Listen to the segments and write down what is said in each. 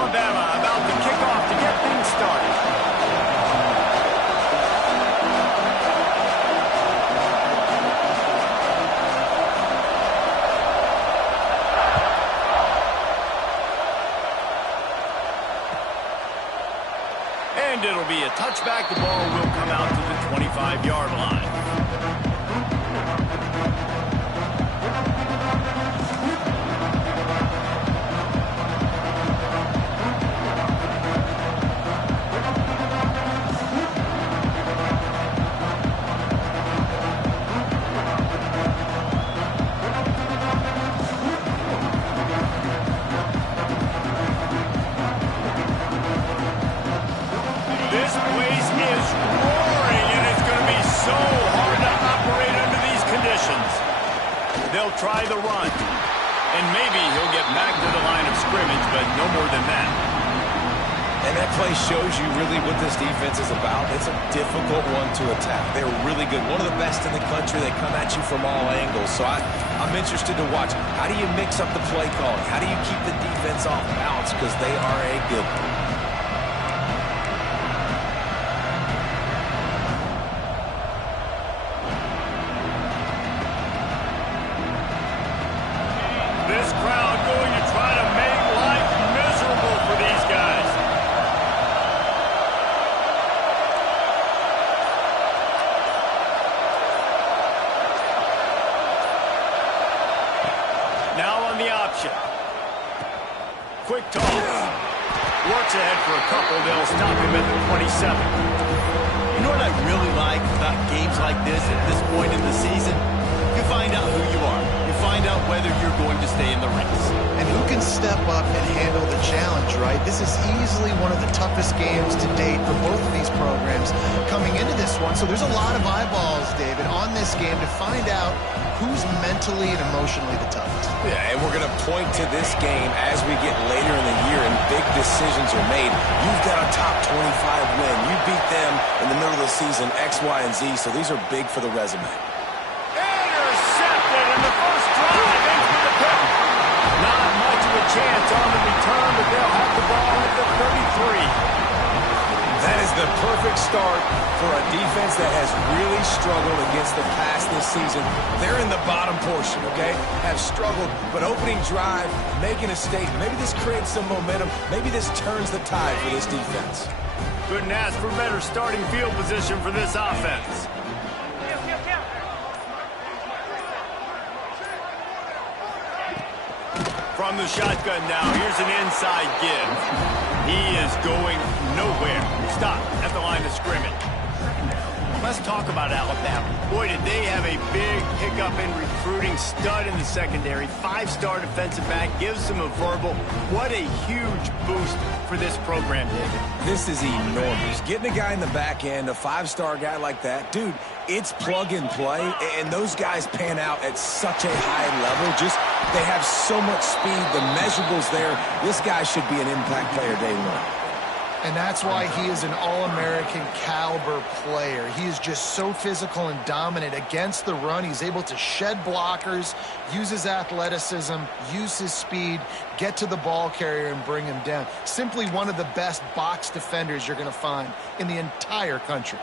Alabama about to kick off to get things started. And it'll be a touchback. The ball will come out to the 25-yard line. This place is roaring, and it's going to be so hard to operate under these conditions. They'll try the run, and maybe he'll get back to the line of scrimmage, but no more than that. And that play shows you really what this defense is about. It's a difficult one to attack. They're really good. One of the best in the country. They come at you from all angles. So I'm interested to watch. How do you mix up the play calling? How do you keep the defense off balance? Because they are a good one. This crowd going to try to make life miserable for these guys. Now on the option. Quick toss. Works ahead for a couple. They'll stop him at the 27. You know what I really like about games like this at this point in the season? You find out who you are. You find out whether you're going to stay in the race. And who can step up and handle the challenge, right? This is easily one of the toughest games to date for both of these programs coming into this one. So there's a lot of eyeballs, David, on this game to find out who's mentally and emotionally the toughest. Yeah, and we're going to point to this game as we get later in the year and big decisions are made. You've got a top 25 win. You beat them in the middle of the season, X, Y, and Z, so these are big for the resume. Intercepted in the first drive into the pick. Not much of a chance on the return, but they'll have the ball at the 33. That is the perfect start for a defense that has really struggled against the pass this season. They're in the bottom portion, okay? Have struggled, but opening drive, making a statement. Maybe this creates some momentum. Maybe this turns the tide for this defense. Couldn't ask for better starting field position for this offense. From the shotgun now, here's an inside give. He is going nowhere. Stop at the line of scrimmage. Let's talk about Alabama. Boy, did they have a big pickup in recruiting. Stud in the secondary. 5-star defensive back. Gives them a verbal. What a huge boost for this program, David. This is enormous. Getting a guy in the back end, a 5-star guy like that, dude, it's plug and play, and those guys pan out at such a high level. Just, they have so much speed. The measurables there. This guy should be an impact player day one. And that's why he is an All-American caliber player. He is just so physical and dominant against the run. He's able to shed blockers, use his athleticism, use his speed, get to the ball carrier and bring him down. Simply one of the best box defenders you're going to find in the entire country.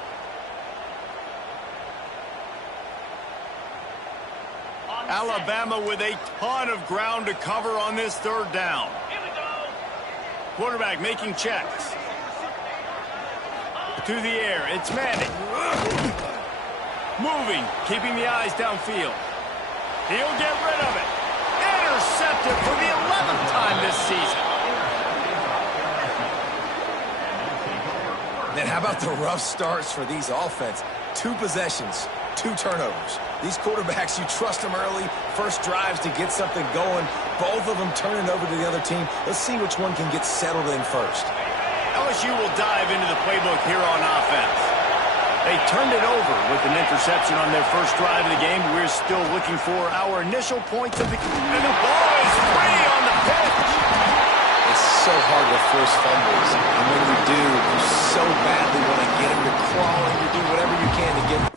Alabama with a ton of ground to cover on this third down. Quarterback making checks. To the air, it's Manning. Moving, keeping the eyes downfield. He'll get rid of it. Intercepted for the 11th time this season. And how about the rough starts for these offense? 2 possessions, 2 turnovers. These quarterbacks, you trust them early, first drives to get something going. Both of them turning over to the other team. Let's see which one can get settled in first. LSU will dive into the playbook here on offense. They turned it over with an interception on their first drive of the game. We're still looking for our initial points of the game. And the ball is free on the pitch. It's so hard to force fumbles. And when you do, you so badly want to get them to crawl and you do whatever you can to get them.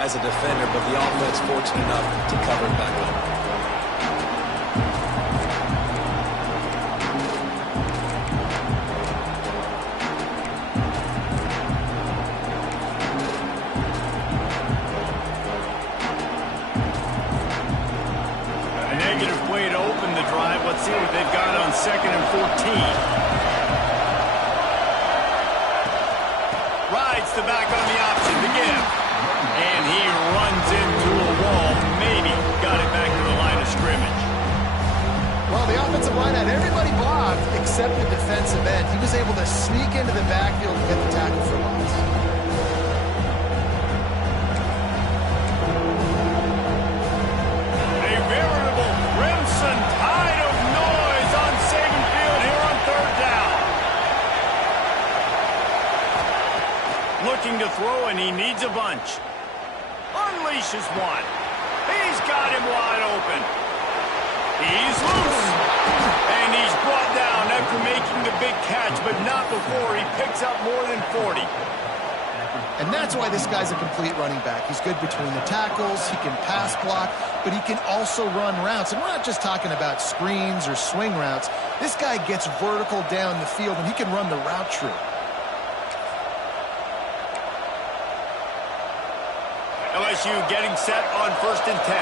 as a defender, but the offense fortunate enough to cover it back up. A negative way to open the drive. Let's see what they've got on 2nd and 14. Rides the back on the option to give. And he runs into a wall. Maybe got it back to the line of scrimmage. Well, the offensive line had everybody blocked except the defensive end. He was able to sneak into the backfield and get the tackle for loss. A veritable crimson tide of noise on Saban Field here on 3rd down. Looking to throw, and he needs a bunch. Unleashes one. He's got him wide open. He's loose. And he's brought down after making the big catch, but not before he picks up more than 40. And that's why this guy's a complete running back. He's good between the tackles, he can pass block, but he can also run routes. And we're not just talking about screens or swing routes. This guy gets vertical down the field, and he can run the route tree. LSU getting set on 1st and 10.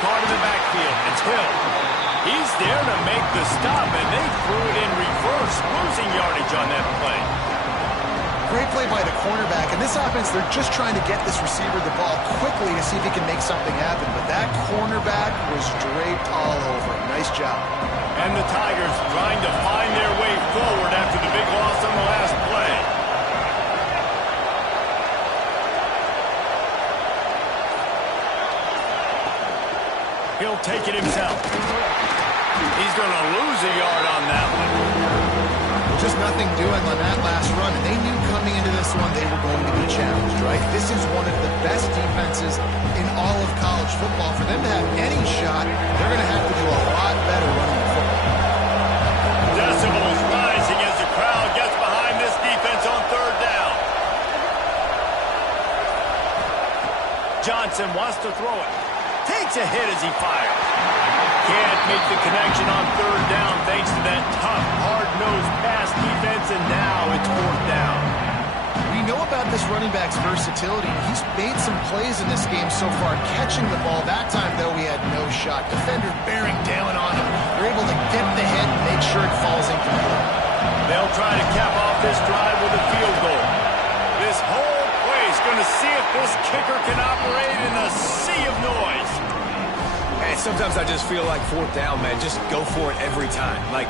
Caught in the backfield. It's Hill. He's there to make the stop, and they threw it in reverse, losing yardage on that play. Great play by the cornerback. In this offense, they're just trying to get this receiver the ball quickly to see if he can make something happen. But that cornerback was draped all over him. Nice job. And the Tigers trying to find their way forward after the big loss on the last play. He'll take it himself. He's going to lose a yard on that one. Just nothing doing on that last run. And they knew coming into this one they were going to be challenged, right? This is one of the best defenses in all of college football. For them to have any shot, they're going to have to do a lot better running the football. Decibels rising as the crowd gets behind this defense on 3rd down. Johnson wants to throw it. Takes a hit as he fires. Can't make the connection on 3rd down thanks to that tough, hard-nosed pass defense, and now it's 4th down. We know about this running back's versatility. He's made some plays in this game so far, catching the ball. That time, though, he had no shot. Defender bearing down on him. They're able to get the hit and make sure it falls incomplete. They'll try to cap off this drive with a field goal. This whole place going to see if this kicker can operate in a sea of noise. Hey, sometimes I just feel like 4th down, man. Just go for it every time. Like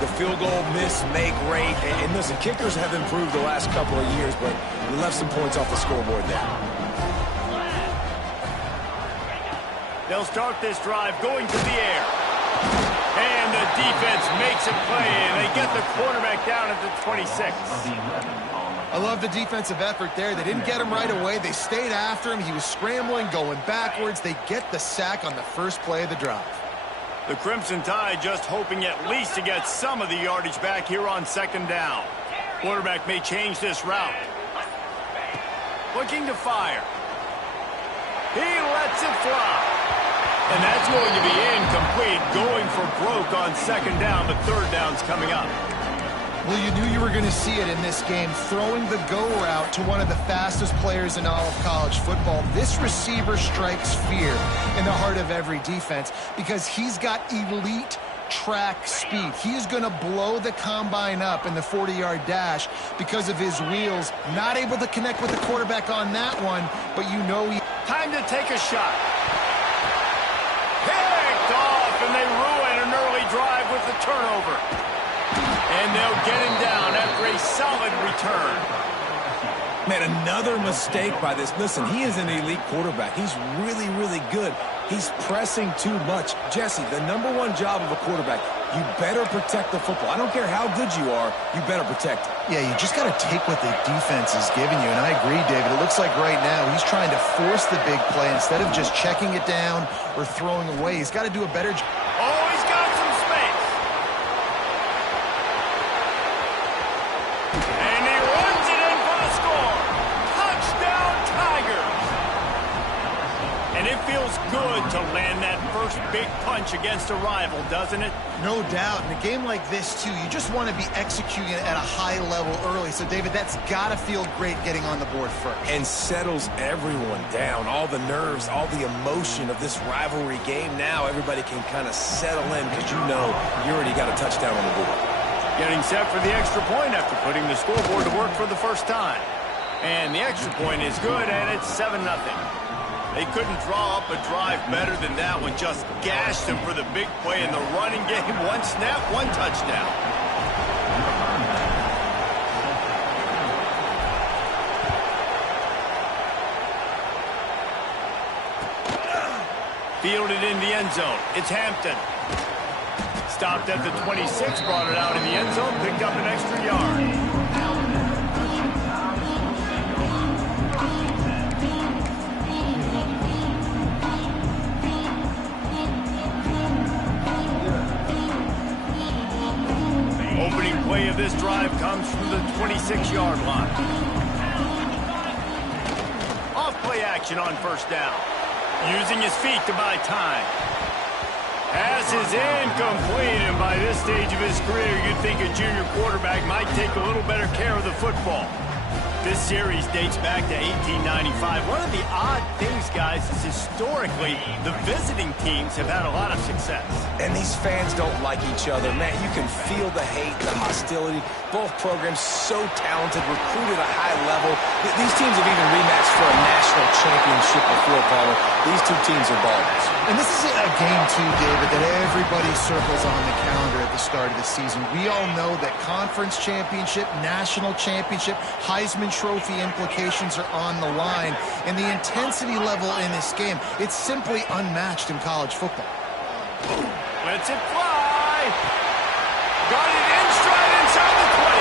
the field goal miss, make rate. And listen, kickers have improved the last couple of years, but we left some points off the scoreboard there. They'll start this drive going to the air. And the defense makes a play, and they get the quarterback down at the 26. I love the defensive effort there. They didn't get him right away. They stayed after him. He was scrambling, going backwards. They get the sack on the first play of the drive. The Crimson Tide just hoping at least to get some of the yardage back here on 2nd down. Quarterback may change this route. Looking to fire. He lets it fly. And that's going to be incomplete, going for broke on 2nd down, but 3rd down's coming up. Well, you knew you were going to see it in this game, throwing the go route to one of the fastest players in all of college football. This receiver strikes fear in the heart of every defense because he's got elite track speed. He is going to blow the combine up in the 40-yard dash because of his wheels. Not able to connect with the quarterback on that one, but you know he... Time to take a shot. Picked off, and they ruin an early drive with the turnover. And they'll get him down after a solid return. Man, another mistake by this. Listen, he is an elite quarterback. He's really, really good. He's pressing too much. Jesse, the #1 job of a quarterback, you better protect the football. I don't care how good you are, you better protect it. Yeah, you just got to take what the defense is giving you. And I agree, David. It looks like right now he's trying to force the big play instead of just checking it down or throwing away. He's got to do a better job. Oh, he's got some space. feels good to land that first big punch against a rival, doesn't it? No doubt. In a game like this, too, you just want to be executing it at a high level early. So, David, that's got to feel great getting on the board first. And settles everyone down. All the nerves, all the emotion of this rivalry game. Now everybody can kind of settle in because you know you already got a touchdown on the board. Getting set for the extra point after putting the scoreboard to work for the first time. And the extra point is good, and it's 7-0. They couldn't draw up a drive better than that one. Just gashed them for the big play in the running game. One snap, one touchdown. Fielded in the end zone. It's Hampton. Stopped at the 26, brought it out in the end zone, picked up an extra yard. Opening play of this drive comes from the 26-yard line. Off play action on first down. Using his feet to buy time. Pass is incomplete, and by this stage of his career, you'd think a junior quarterback might take a little better care of the football. This series dates back to 1895. One of the odd things, guys, is historically, the visiting teams have had a lot of success. And these fans don't like each other. Man, you can feel the hate, the hostility. Both programs so talented, recruited at a high level. These teams have even rematched for a national championship before, Paulo. These two teams are ballers. And this is a game, too, David, that everybody circles on the calendar at the start of the season. We all know that conference championship, national championship, Heisman Trophy implications are on the line. And the intensity level in this game, it's simply unmatched in college football. Lets it fly. Got it in stride inside the 20.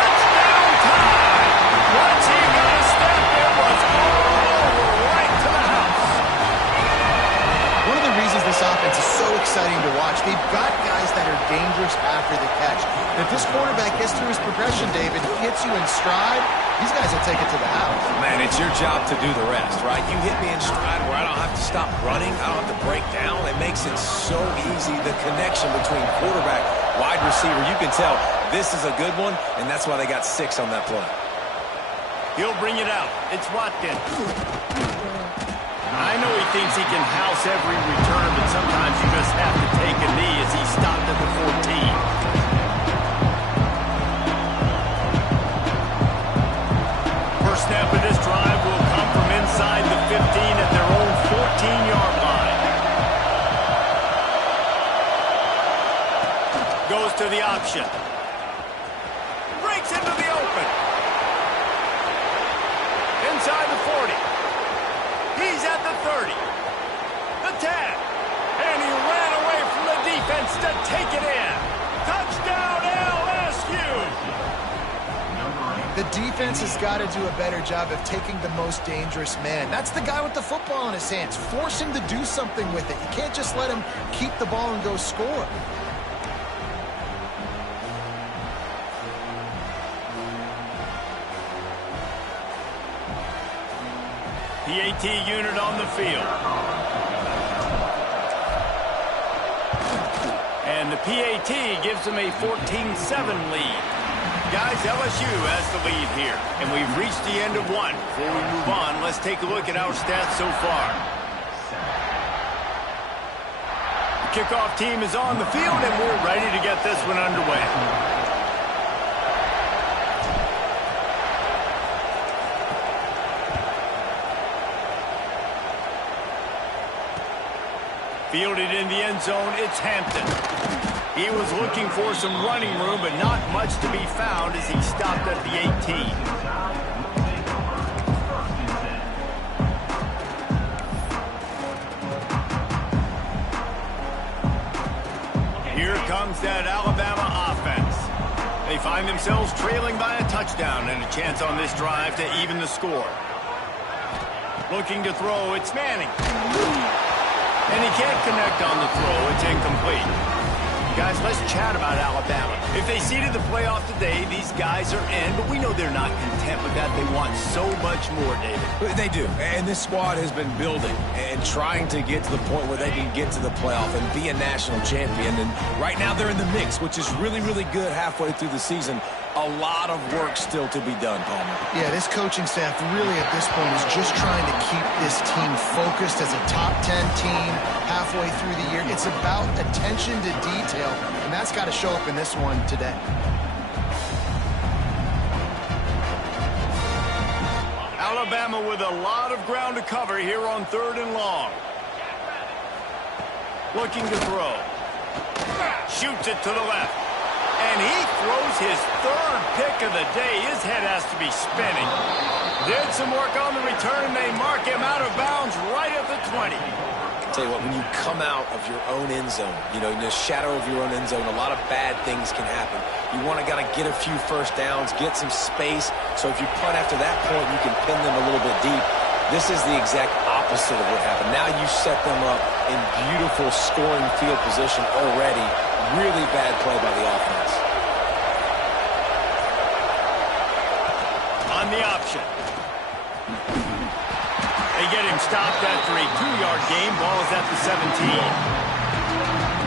Touchdown time. Once he got a step, it was all over right to the house. One of the reasons this offense is so exciting to watch, they've got guys that are dangerous after the catch. If this quarterback gets through his progression, David, he hits you in stride, these guys will take it to the house. Man, it's your job to do the rest, right? You hit me in stride where I don't have to stop running. I don't have to break down. It makes it so easy. The connection between quarterback, wide receiver, you can tell this is a good one, and that's why they got 6 on that play. He'll bring it out. It's Watkins. I know he thinks he can house every return, but sometimes you just have to take a knee as he stopped at the 14. First snap of this drive will come from inside the 15 at their own 14-yard line. Goes to the option. Breaks into the open. Inside the 40. He's at the 30. The 10. And he ran away from the defense to take it in. Touchdown LSU! The defense has got to do a better job of taking the most dangerous man. That's the guy with the football in his hands. Force him to do something with it. You can't just let him keep the ball and go score. PAT unit on the field. And the PAT gives them a 14-7 lead. Guys, LSU has the lead here. And we've reached the end of one. Before we move on, let's take a look at our stats so far. The kickoff team is on the field, and we're ready to get this one underway. Fielded in the end zone, it's Hampton. He was looking for some running room, but not much to be found as he stopped at the 18. Here comes that Alabama offense. They find themselves trailing by a touchdown and a chance on this drive to even the score. Looking to throw, it's Manning. And he can't connect on the throw. It's incomplete. Guys, let's chat about Alabama. If they seeded the playoff today, these guys are in, but we know they're not content with that. They want so much more, David. They do, and this squad has been building and trying to get to the point where they can get to the playoff and be a national champion. And right now they're in the mix, which is really, really good halfway through the season. A lot of work still to be done, Palmer. Yeah, this coaching staff really at this point is just trying to keep this team focused as a top 10 team halfway through the year. It's about attention to detail, and that's got to show up in this one today. Alabama with a lot of ground to cover here on 3rd and long. Looking to throw. Shoots it to the left. And he throws his 3rd pick of the day. His head has to be spinning. Did some work on the return. They mark him out of bounds right at the 20. Tell you what, when you come out of your own end zone, in the shadow of your own end zone, a lot of bad things can happen. You want to get a few first downs, get some space. So if you punt after that point, you can pin them a little bit deep. This is the exact opposite of what happened. Now you set them up in beautiful scoring field position already. Really bad play by the offense. On the option. They get him stopped after a 2-yard gain. Ball is at the 17.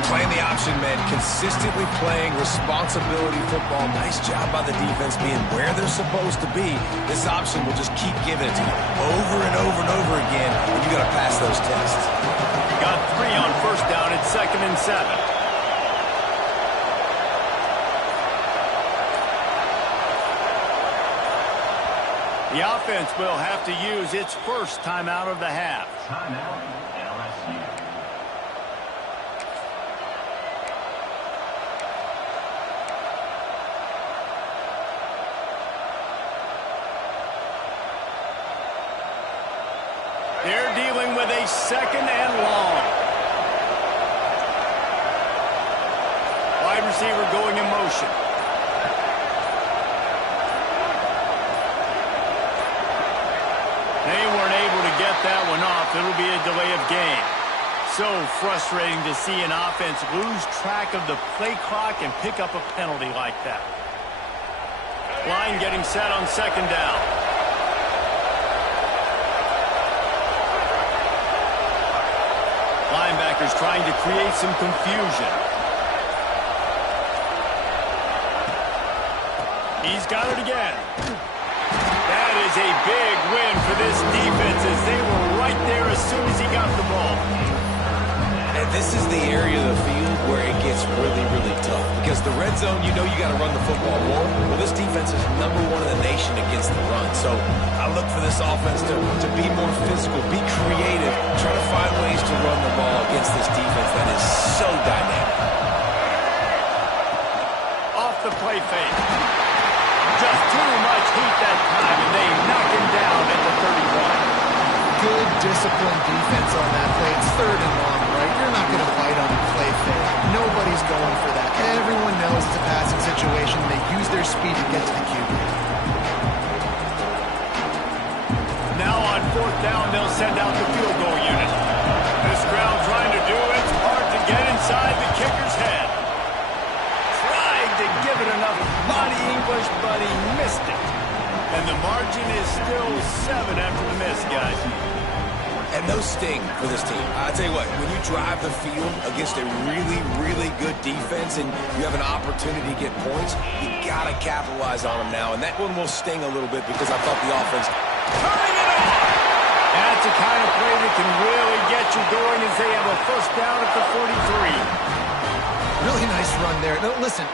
Playing the option, man. Consistently playing responsibility football. Nice job by the defense being where they're supposed to be. This option will just keep giving it to you over and over and over again, and you got to pass those tests. Got 3 on first down at 2nd and 7. The offense will have to use its first timeout of the half. Timeout, LSU. They're dealing with a 2nd and long. Wide receiver going in motion. They weren't able to get that one off. It'll be a delay of game. So frustrating to see an offense lose track of the play clock and pick up a penalty like that. Line getting set on 2nd down. Linebackers trying to create some confusion. He's got it again. That is a big win for this defense as they were right there as soon as he got the ball. And this is the area of the field where it gets really, really tough. Because the red zone, you got to run the football more. Well, this defense is #1 in the nation against the run. So I look for this offense to be more physical, be creative, try to find ways to run the ball against this defense that is so dynamic. Off the play fake. Just too much heat that time, and they knock him down at the 31. Good disciplined defense on that play. It's 3rd and long, right? You're not going to bite on a play fake. Nobody's going for that. Everyone knows it's a passing situation. They use their speed to get to the QB. Now on 4th down, they'll send out the field goal unit. This crowd trying to do it. It's hard to get inside the kicker's head. To give it enough body English, but he missed it. And the margin is still 7 after the miss, guys. And those sting for this team. I'll tell you what, when you drive the field against a really, really good defense and you have an opportunity to get points, you got to capitalize on them now. And that one will sting a little bit because I thought the offense turning it on. That's the kind of play that can really get you going as they have a first down at the 43. Really nice run there. Now, listen,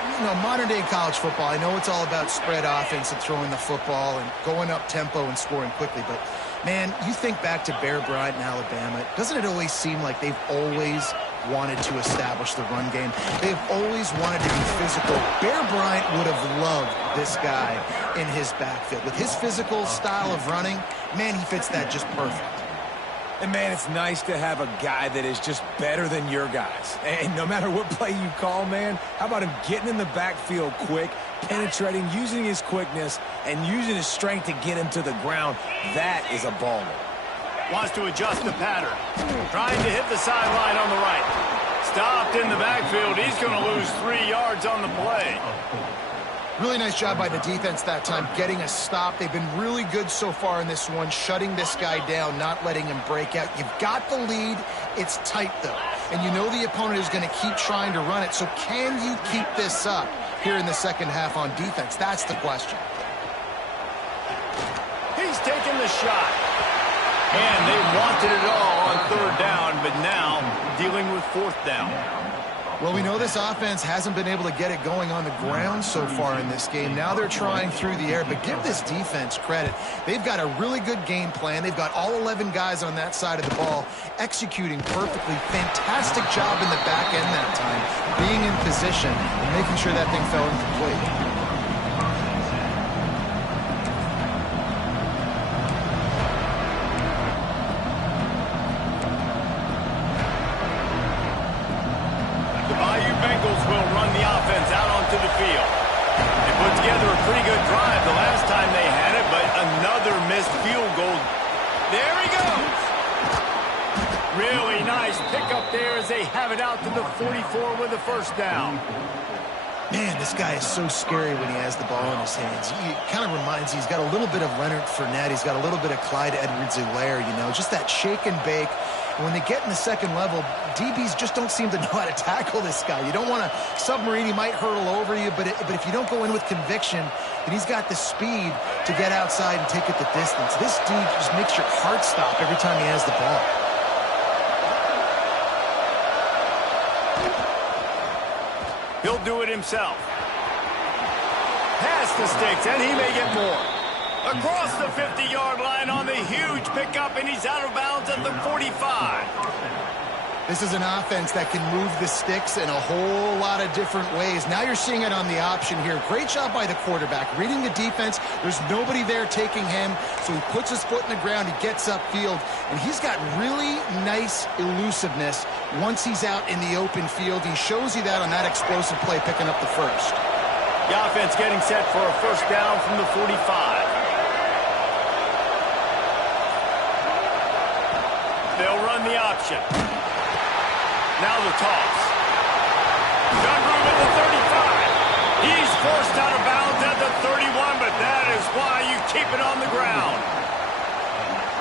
modern-day college football, I know it's all about spread offense and throwing the football and going up tempo and scoring quickly, but, man, you think back to Bear Bryant in Alabama, doesn't it always seem like they've always wanted to establish the run game? They've always wanted to be physical. Bear Bryant would have loved this guy in his backfield. With his physical style of running, man, he fits that just perfect. And, man, it's nice to have a guy that is just better than your guys. And no matter what play you call, man, how about him getting in the backfield quick, penetrating, using his quickness, and using his strength to get him to the ground? That is a baller. Wants to adjust the pattern. Trying to hit the sideline on the right. Stopped in the backfield. He's going to lose 3 yards on the play. Really nice job by the defense that time, getting a stop. They've been really good so far in this one, shutting this guy down, not letting him break out. You've got the lead. It's tight, though. And you know the opponent is going to keep trying to run it. So can you keep this up here in the second half on defense? That's the question. He's taking the shot. And they wanted it all on third down, but now dealing with fourth down. Well, we know this offense hasn't been able to get it going on the ground so far in this game. Now they're trying through the air, but give this defense credit. They've got a really good game plan. They've got all 11 guys on that side of the ball executing perfectly. Fantastic job in the back end that time, being in position and making sure that thing fell incomplete. Pretty good drive the last time they had it, but another missed field goal. There he goes. Really nice pickup there as they have it out to the 44 with a first down. Man, this guy is so scary when he has the ball in his hands. He kind of reminds you, he's got a little bit of Leonard Fournette. He's got a little bit of Clyde Edwards-Helaire, you know, just that shake and bake. And when they get in the second level, DBs just don't seem to know how to tackle this guy. You don't want to submarine. He might hurtle over you, but if you don't go in with conviction, then he's got the speed to get outside and take it the distance. This dude just makes your heart stop every time he has the ball. He'll do it himself. Pass the sticks, and he may get more. Across the 50-yard line on the huge pickup, and he's out of bounds at the 45. This is an offense that can move the sticks in a whole lot of different ways. Now you're seeing it on the option here. Great job by the quarterback. Reading the defense, there's nobody there taking him, so he puts his foot in the ground, he gets upfield, and he's got really nice elusiveness once he's out in the open field. He shows you that on that explosive play, picking up the first. The offense getting set for a first down from the 45. They'll run the option. Now the toss. Got room at the 35. He's forced out of bounds at the 31, but that is why you keep it on the ground.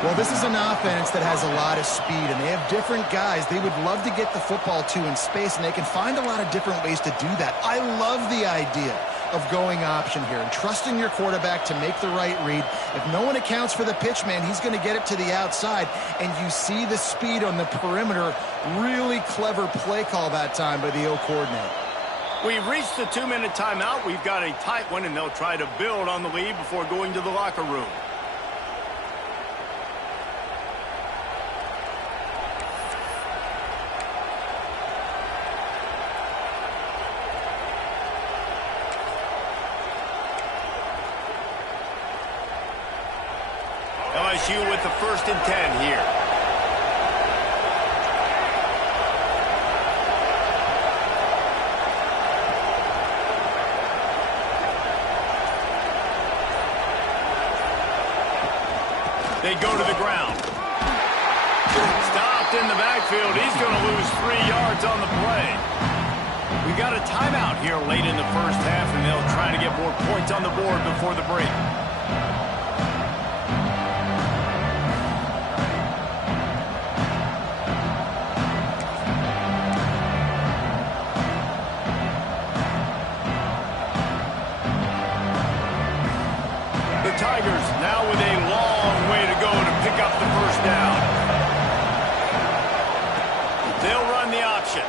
Well, this is an offense that has a lot of speed, and they have different guys they would love to get the football to in space, and they can find a lot of different ways to do that. I love the idea of going option here and trusting your quarterback to make the right read. If no one accounts for the pitch man, he's going to get it to the outside, and you see the speed on the perimeter. Really clever play call that time by the O coordinator. We've reached the 2-minute timeout. We've got a tight one, and they'll try to build on the lead before going to the locker room. LSU with the 1st and 10 here. They go to the ground. Stopped in the backfield. He's going to lose 3 yards on the play. We got a timeout here late in the first half, and they'll try to get more points on the board before the break. Tigers now with a long way to go to pick up the first down. They'll run the option.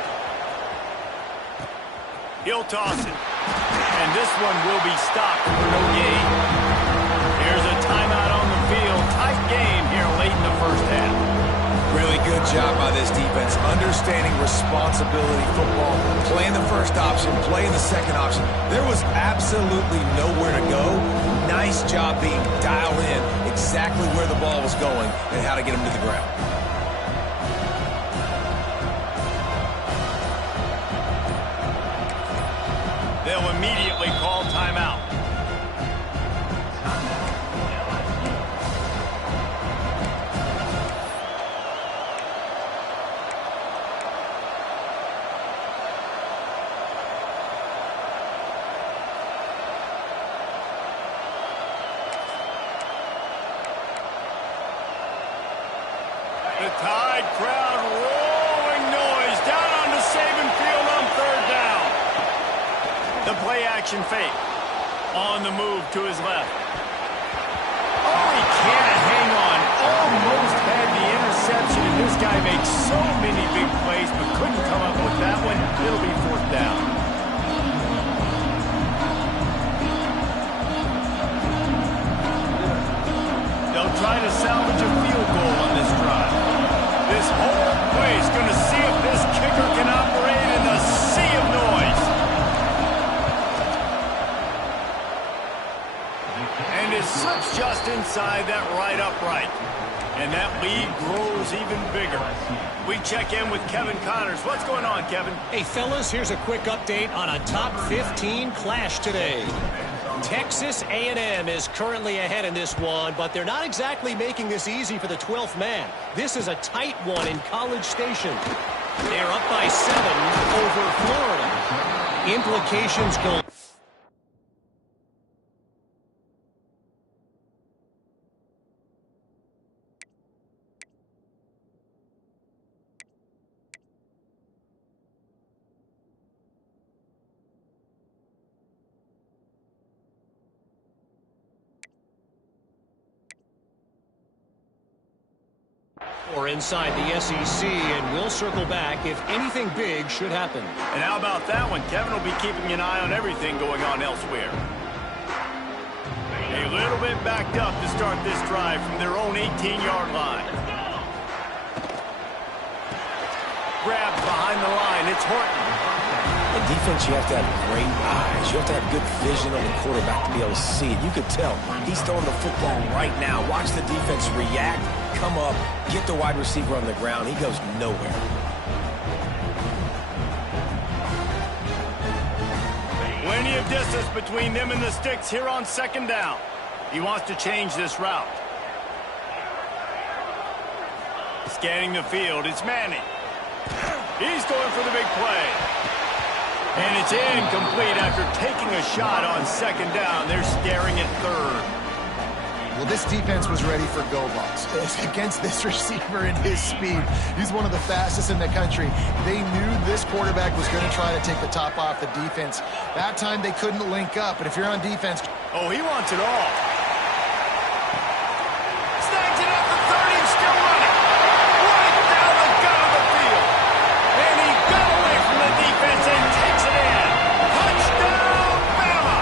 He'll toss it. And this one will be stopped for no gain. Here's a timeout on the field. Tight game here late in the first half. Really good job by this defense, understanding responsibility football, playing the first option, playing the second option. There was absolutely nowhere to go. Nice job being dialed in exactly where the ball was going and how to get him to the ground. They'll immediately call timeout. The Tide crowd rolling noise down on the Saban field on third down. The play action fake. On the move to his left. Oh, he can't hang on. Almost had the interception, and this guy makes so many big plays, but couldn't come up with that one. It'll be fourth down. They'll try to salvage a field goal on this drive. This whole place going to see if this kicker can operate in the sea of noise. And it slips just inside that right upright. And that lead grows even bigger. We check in with Kevin Connors. What's going on, Kevin? Hey, fellas, here's a quick update on a top 15 clash today. Texas A&M is currently ahead in this one, but they're not exactly making this easy for the 12th man. This is a tight one in College Station. They're up by 7 over Florida. Implications go... or inside the SEC, and we'll circle back if anything big should happen. And how about that one? Kevin will be keeping an eye on everything going on elsewhere. A little bit backed up to start this drive from their own 18-yard line. Grabbed behind the line. It's Horton. In defense, you have to have great eyes. You have to have good vision on the quarterback to be able to see it. You could tell he's throwing the football right now. Watch the defense react, come up, get the wide receiver on the ground. He goes nowhere. Plenty of distance between them and the sticks here on second down. He wants to change this route. Scanning the field, it's Manning. He's going for the big play. And it's incomplete after taking a shot on second down. They're staring at third. Well, this defense was ready for go balls. Against this receiver and his speed, he's one of the fastest in the country. They knew this quarterback was going to try to take the top off the defense. That time they couldn't link up, but if you're on defense... Oh, he wants it all. Snags it up for 30 and still running. Right down the gut of the field. And he got away from the defense and takes it in. Touchdown, Bama!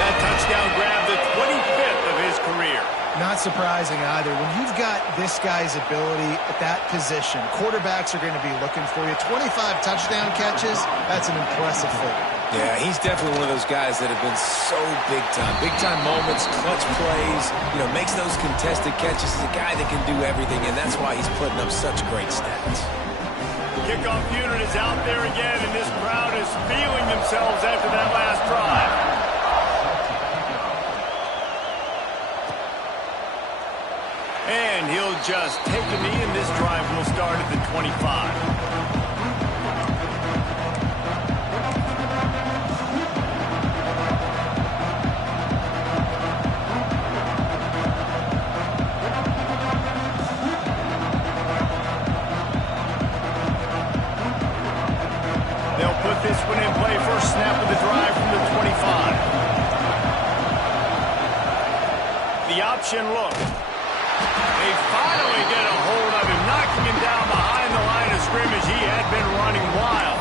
That touchdown grabbed the 25th of his career. Not surprising either. When you've got this guy's ability at that position, quarterbacks are going to be looking for you. 25 touchdown catches, that's an impressive thing. Yeah, he's definitely one of those guys that have been so big time. Big time moments, clutch plays, makes those contested catches. He's a guy that can do everything, and that's why he's putting up such great stats. Kickoff unit is out there again, and this crowd is feeling themselves after that last drive. And he'll just take a knee, and this drive will start at the 25. They'll put this one in play. First snap of the drive from the 25. The option look. They finally get a hold of him, knocking him down behind the line of scrimmage. He had been running wild.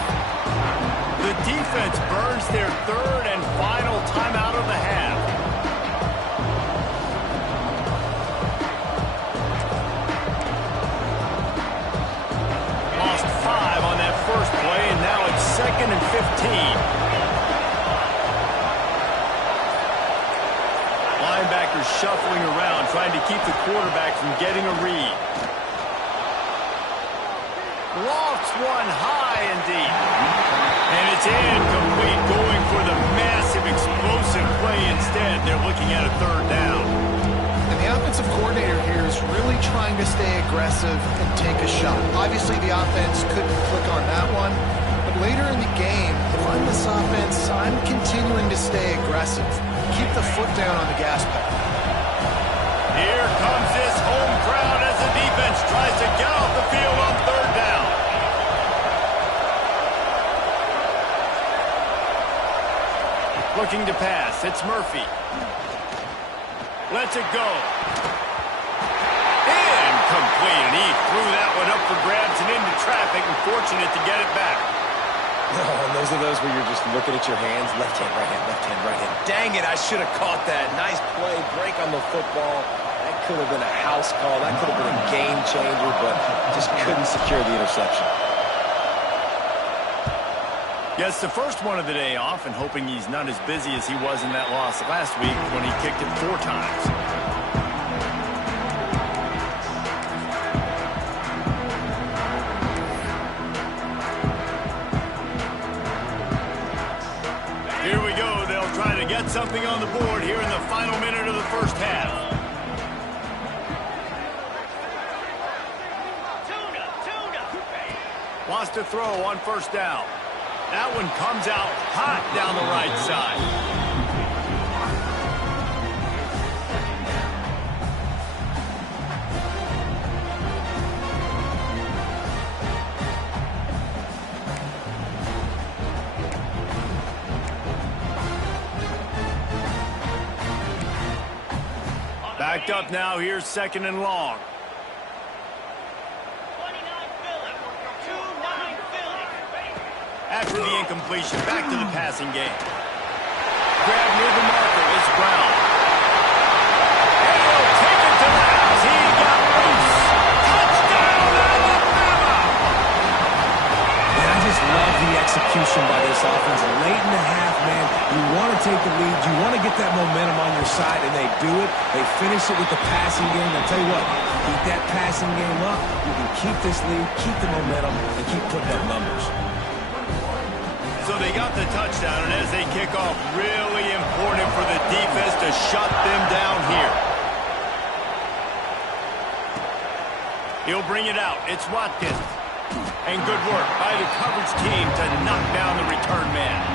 The defense burns their third and final timeout of the half. Lost 5 on that first play, and now it's 2nd and 15. Linebackers shuffling around, trying to keep the quarterback from getting a read. Lofts one high and deep. And it's incomplete, going for the massive explosive play instead. They're looking at a third down. And the offensive coordinator here is really trying to stay aggressive and take a shot. Obviously, the offense couldn't click on that one. But later in the game, if I'm this offense, I'm continuing to stay aggressive. Keep the foot down on the gas pedal. Here comes this home crowd as the defense Looking to pass. It's Murphy. Lets it go. Incomplete. And he threw that one up for grabs and into traffic, and fortunate to get it back. Oh, and those are those where you're just looking at your hands. Left hand, right hand, left hand, right hand. Dang it, I should have caught that. Nice play, break on the football. That could have been a house call. That could have been a game changer, but just couldn't secure the interception. Gets the first one of the day off, and hoping he's not as busy as he was in that loss last week when he kicked it 4 times. Here we go. They'll try to get something on the board here in the final minute of the first half. Wants to throw on first down. That one comes out hot down the right side. Backed up now. Here's 2nd and long. After the incompletion, back to the passing game. Grab near the marker. It's Brown. And he'll take it to the house. He got loose. Touchdown, Alabama! And I just love the execution by this offense. Late in the half, man, you want to take the lead. You want to get that momentum on your side, and they do it. They finish it with the passing game. I'll tell you what, keep that passing game up. You can keep this lead, keep the momentum, and keep putting up numbers. So they got the touchdown, and as they kick off, really important for the defense to shut them down here. He'll bring it out. It's Watkins. And good work by the coverage team to knock down the return man.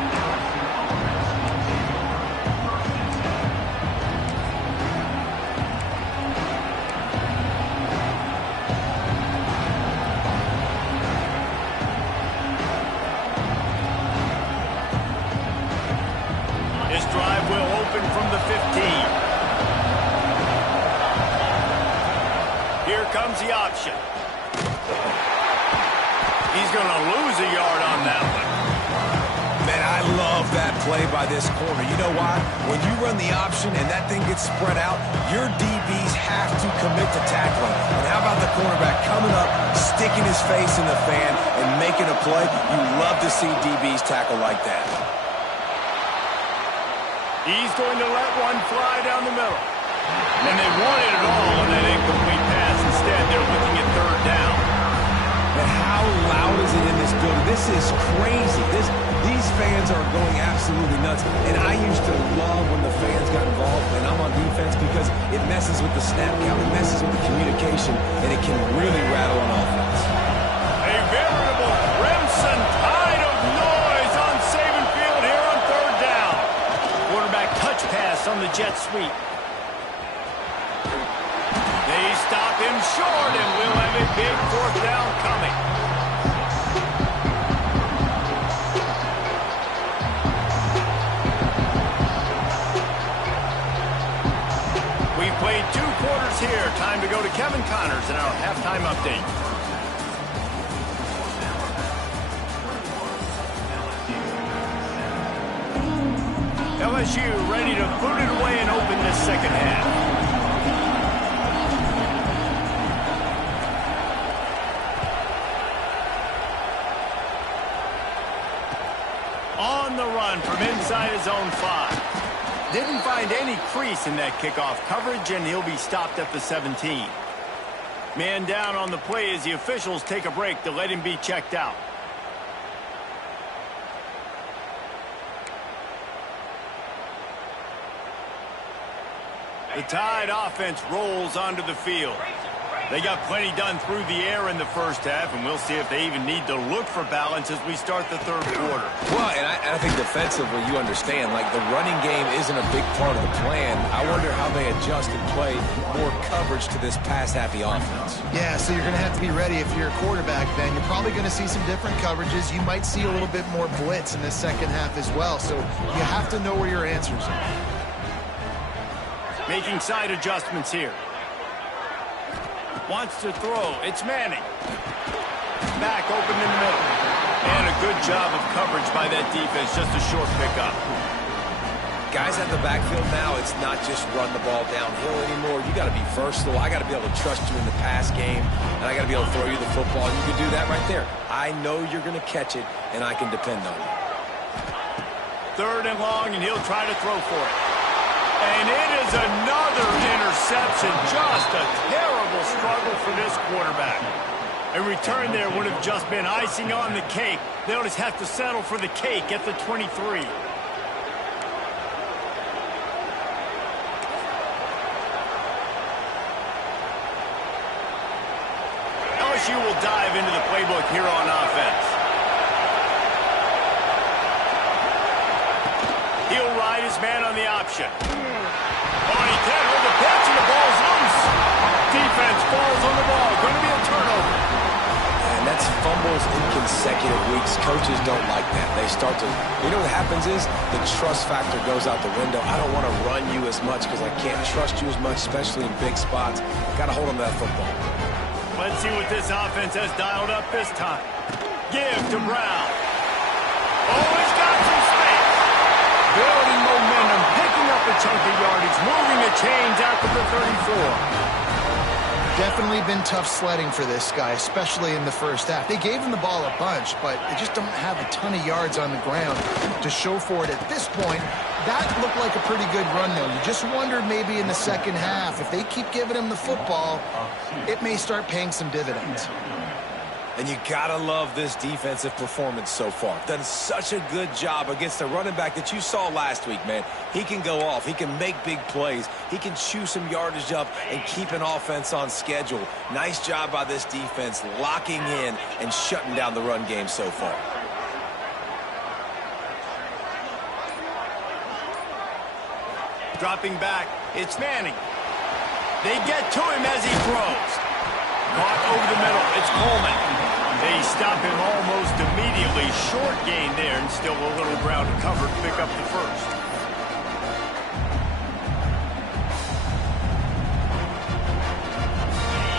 Drive will open from the 15. Here comes the option. He's going to lose a yard on that one. Man, I love that play by this corner. You know why? When you run the option and that thing gets spread out, your DBs have to commit to tackling. And how about the cornerback coming up, sticking his face in the fan, and making a play? You love to see DBs tackle like that. He's going to let one fly down the middle. And they wanted it all on that incomplete pass. Instead, they're looking at 3rd down. But how loud is it in this building? This is crazy. These fans are going absolutely nuts. And I used to love when the fans got involved when I'm on defense because it messes with the snap count, it messes with the communication, and it can really rattle on offense. A veritable crimson tide of noise on Saban Field here on 3rd down. Quarterback touch pass on the jet sweep. They stop him short, and we'll have a big 4th down coming. We've played 2 quarters here. Time to go to Kevin Connors in our halftime update. LSU ready to boot it away and open this 2nd half. On the run from inside his own 5. Didn't find any crease in that kickoff coverage, and he'll be stopped at the 17. Man down on the play as the officials take a break to let him be checked out. The Tide offense rolls onto the field. They got plenty done through the air in the first half, and we'll see if they even need to look for balance as we start the third quarter. Well, and I think defensively, you understand, like the running game isn't a big part of the plan. I wonder how they adjust and play more coverage to this pass-happy offense. Yeah, so you're going to have to be ready if you're a quarterback then. You're probably going to see some different coverages. You might see a little bit more blitz in the second half as well, so you have to know where your answers are. Making side adjustments here. Wants to throw. It's Manning. Back open in the middle. And a good job of coverage by that defense. Just a short pickup. Guys at the backfield now, it's not just run the ball downhill anymore. You got to be versatile. I got to be able to trust you in the pass game, and I got to be able to throw you the football. And you can do that right there. I know you're going to catch it, and I can depend on you. Third and long, and he'll try to throw for it. And it is another interception. Just a terrible struggle for this quarterback. A return there would have just been icing on the cake. They'll just have to settle for the cake at the 23. LSU will dive into the playbook here on offense. He'll ride his man on the option. Oh, and he can't hold the pitch, and the ball's loose. Defense falls on the ball. Going to be a turnover. And that's fumbles in consecutive weeks. Coaches don't like that. They start to, you know what happens is the trust factor goes out the window. I don't want to run you as much because I can't trust you as much, especially in big spots. Got to hold on to that football. Let's see what this offense has dialed up this time. Give to Brown. Oh, he's got some space. Building momentum, picking up a chunk of yardage, moving the chains after the 34. Definitely been tough sledding for this guy, especially in the first half. They gave him the ball a bunch, but they just don't have a ton of yards on the ground to show for it at this point. That looked like a pretty good run, though. You just wondered maybe in the second half, if they keep giving him the football, it may start paying some dividends. And you gotta love this defensive performance so far. Done such a good job against the running back that you saw last week, man. He can go off. He can make big plays. He can chew some yardage up and keep an offense on schedule. Nice job by this defense locking in and shutting down the run game so far. Dropping back, it's Manning. They get to him as he throws. Caught over the middle, it's Coleman. They stop him almost immediately. Short gain there, and still a little ground covered. Pick up the first.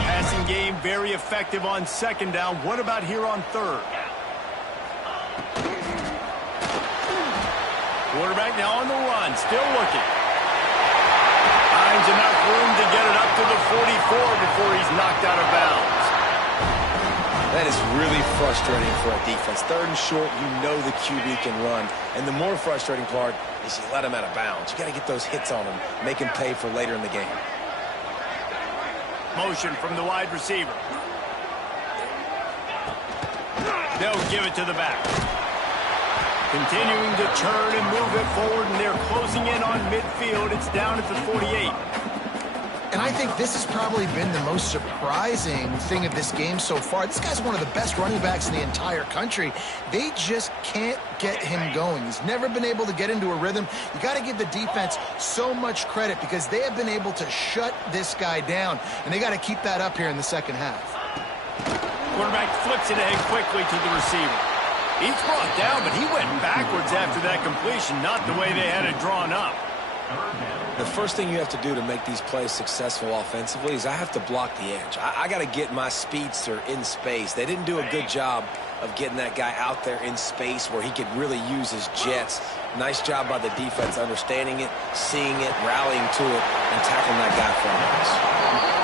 Passing game very effective on second down. What about here on third? Quarterback now on the run, still looking. Finds enough room to get it up to the 44 before he's knocked out of bounds. That is really frustrating for a defense. Third and short, you know the QB can run. And the more frustrating part is you let him out of bounds. You got to get those hits on him, make him pay for later in the game. Motion from the wide receiver. They'll give it to the back. Continuing to turn and move it forward, and they're closing in on midfield. It's down at the 48. And I think this has probably been the most surprising thing of this game so far. This guy's one of the best running backs in the entire country. They just can't get him going. He's never been able to get into a rhythm. You got to give the defense so much credit because they have been able to shut this guy down, and they got to keep that up here in the second half. Quarterback flips it ahead quickly to the receiver. He's brought down, but he went backwards after that completion, not the way they had it drawn up. The first thing you have to do to make these plays successful offensively is I have to block the edge. I got to get my speedster in space. They didn't do a good job of getting that guy out there in space where he could really use his jets. Nice job by the defense understanding it, seeing it, rallying to it, and tackling that guy from us.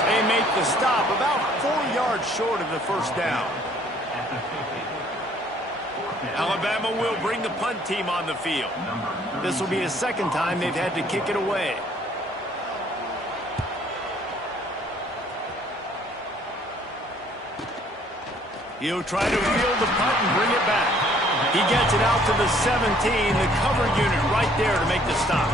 They make the stop about 4 yards short of the first down. Alabama will bring the punt team on the field. This will be the second time they've had to kick it away. He'll try to field the punt and bring it back. He gets it out to the 17, the cover unit right there to make the stop.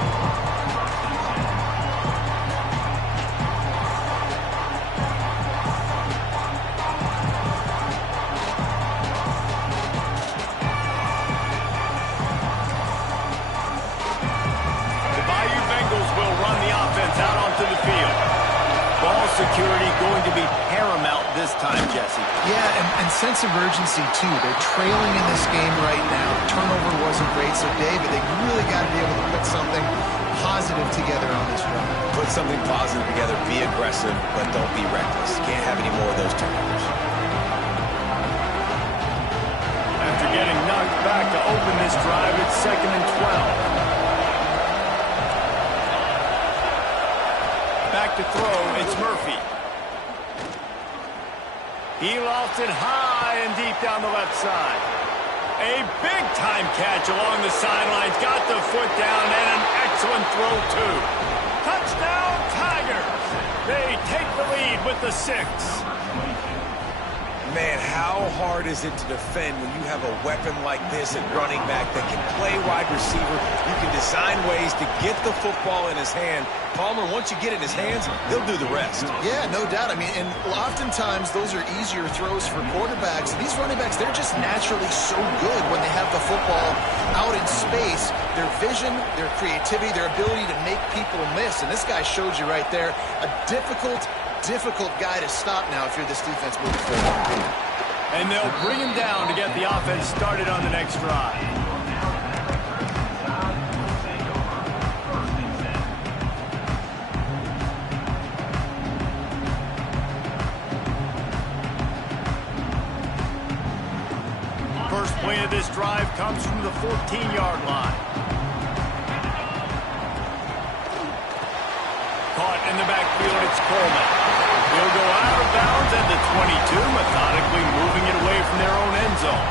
security going to be paramount this time, Jesse. Yeah, and sense of urgency, too. They're trailing in this game right now. The turnover wasn't great, so, David, they really got to be able to put something positive together on this run. Put something positive together, be aggressive, but don't be reckless. Can't have any more of those turnovers. After getting knocked back to open this drive, it's 2nd and 12. Back to throw, it's Murphy. He lofts it high and deep down the left side. A big-time catch along the sidelines. Got the foot down and an excellent throw, too. Touchdown, Tigers! They take the lead with the 6. Man, how hard is it to defend when you have a weapon like this at running back that can play wide receiver? You can design ways to get the football in his hand. Palmer, once you get it in his hands, he'll do the rest. Yeah, no doubt. I mean, and oftentimes those are easier throws for quarterbacks. These running backs, they're just naturally so good when they have the football out in space. Their vision, their creativity, their ability to make people miss. And this guy showed you right there a difficult guy to stop now if you're this defense moving forward. And they'll bring him down to get the offense started on the next drive. First play of this drive comes from the 14-yard line. Caught in the backfield, it's Coleman. He'll go out of bounds at the 22, methodically moving it away from their own end zone.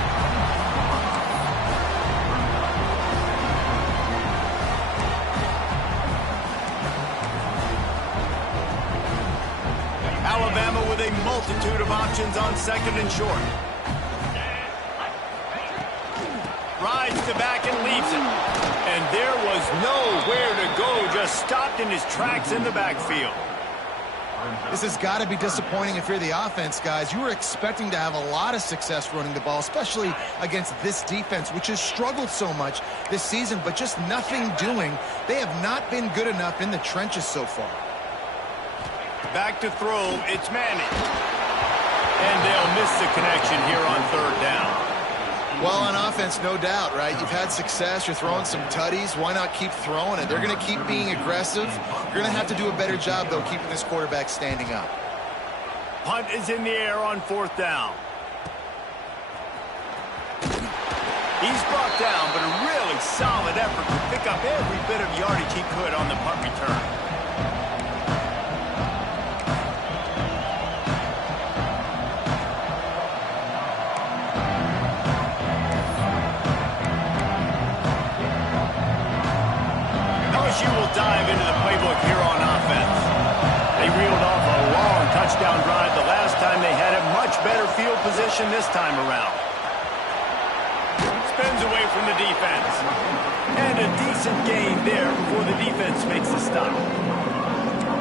Alabama with a multitude of options on 2nd and short. Rides to back and leaves it. And there was nowhere to go, just stopped in his tracks in the backfield. This has got to be disappointing if you're the offense, guys. You were expecting to have a lot of success running the ball, especially against this defense, which has struggled so much this season, but just nothing doing. They have not been good enough in the trenches so far. Back to throw, it's Manning. And they'll miss the connection here on 3rd down. Well, on offense, no doubt, right? You've had success. You're throwing some tutties. Why not keep throwing it? They're going to keep being aggressive. You're going to have to do a better job, though, keeping this quarterback standing up. Punt is in the air on 4th down. He's brought down, but a really solid effort to pick up every bit of yardage he could on the punt return. LSU will dive into the playbook here on offense. They reeled off a long touchdown drive the last time they had it. Much better field position this time around. Spins away from the defense. And a decent gain there before the defense makes the stop.